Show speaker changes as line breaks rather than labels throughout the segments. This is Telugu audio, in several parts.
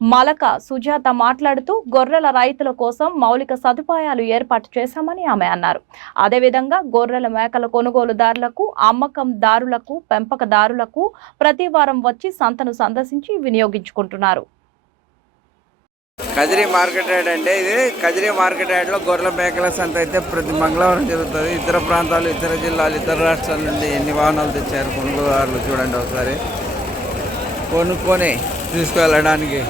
Malaka Sujatha మాట్లాడుతూ గొర్రెల రైతుల కోసం మౌలిక సదుపాయాలు ఏర్పాటు చేశామని ఆమె అన్నారు. అదేవిధంగా గొర్రెల మేకల కొనుగోలుదారులకు అమ్మకందారులకు పెంపకదారులకు ప్రతి వారం వచ్చి సంతను సందర్శించి వినియోగించుకుంటున్నారు.
కదిరి మార్కెట్ యార్డ్ అంటే ఇది. కదిరి మార్కెట్ యార్డ్లో గొర్రెల మేకల సంత అయితే ప్రతి మంగళవారం జరుగుతుంది. ఇతర ప్రాంతాలు ఇతర జిల్లాలు ఇతర రాష్ట్రాల నుండి ఎన్ని వాహనాలు తెచ్చారు కొనుగోలుదారులు చూడండి ఒకసారి. కొనుక్కొని తీసుకువెళ్ళడానికి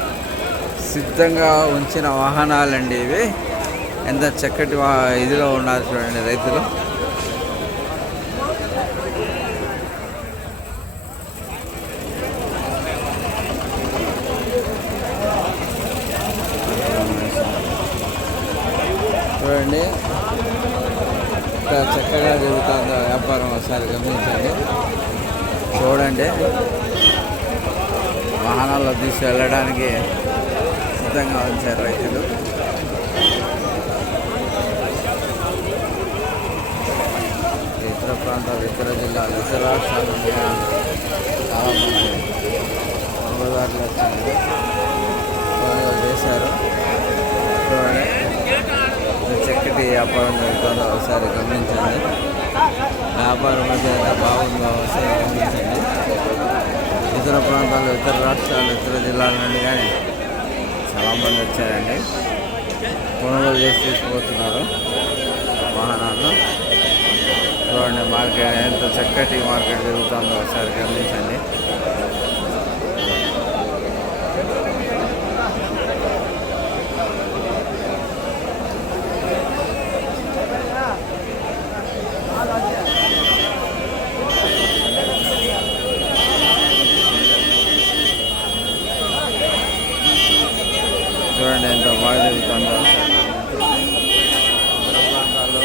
సిద్ధంగా ఉంచిన వాహనాలండి ఇవి. ఎంత చక్కటి ఇదిలో ఉన్నారు చూడండి రైతులు. చూడండి. ఇక్కడ చక్కగా జరుగుతుందో వ్యాపారం ఒకసారి గమనించండి. చూడండి. వాహనాల్లో తీసి వెళ్ళడానికి సిద్ధంగా ఉంచారు రైతులు. ఇతర ప్రాంతాలు ఇతర జిల్లాలు ఇతర రాష్ట్రాల నుండి చాలామంది కొనుగోలుదారులు కొనుగోలు చేశారు చక్కటి వ్యాపారం జరుగుతుందో. ఒకసారి గమనించండి. వ్యాపారం అయితే ఎంత బాగుందో ఒకసారి గమనించండి. ఇతర ప్రాంతాలు ఇతర రాష్ట్రాలు ఇతర జిల్లాల నుండి కానీ చాలామంది వచ్చారండి. కొనుగోలు చేసి తీసుకుపోతున్నారు. వాహనాల్లో చూడండి మార్కెట్ ఎంత చక్కటి మార్కెట్ జరుగుతుందో ఒకసారి గమనించండి చూడండి అదేవిధంగా ఇతర ప్రాంతాల్లో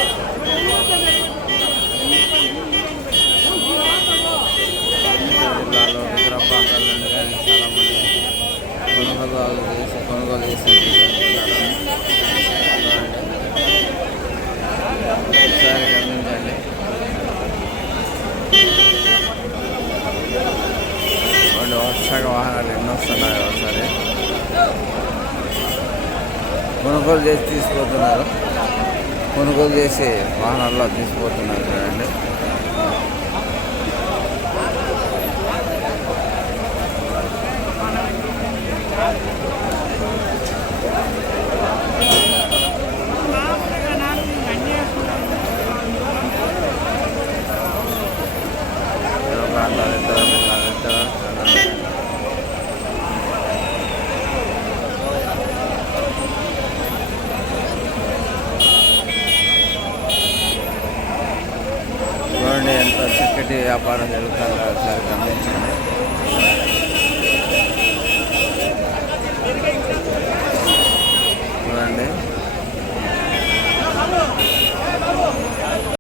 జిల్లాలో ఇతర ప్రాంతాల నుండి కానీ చాలామంది కొనుగోలు చేసి కొనుగోలు చేసి ఒకసారి గమనించండి వాహనాలు ఎన్నో వస్తున్నాయి ఒకసారి. కొనుగోలు చేసి తీసుకుపోతున్నారు. కొనుగోలు చేసి వాహనాల్లో తీసుకుపోతున్నారు చూడండి ఇతర ప్రాంతాలు ఇతర జిల్లాలు ఇతర రాష్ట్రాలు చూడండి ఎంత చక్కటి వ్యాపారం జరుగుతుంది? ఒకసారి గమనించండి.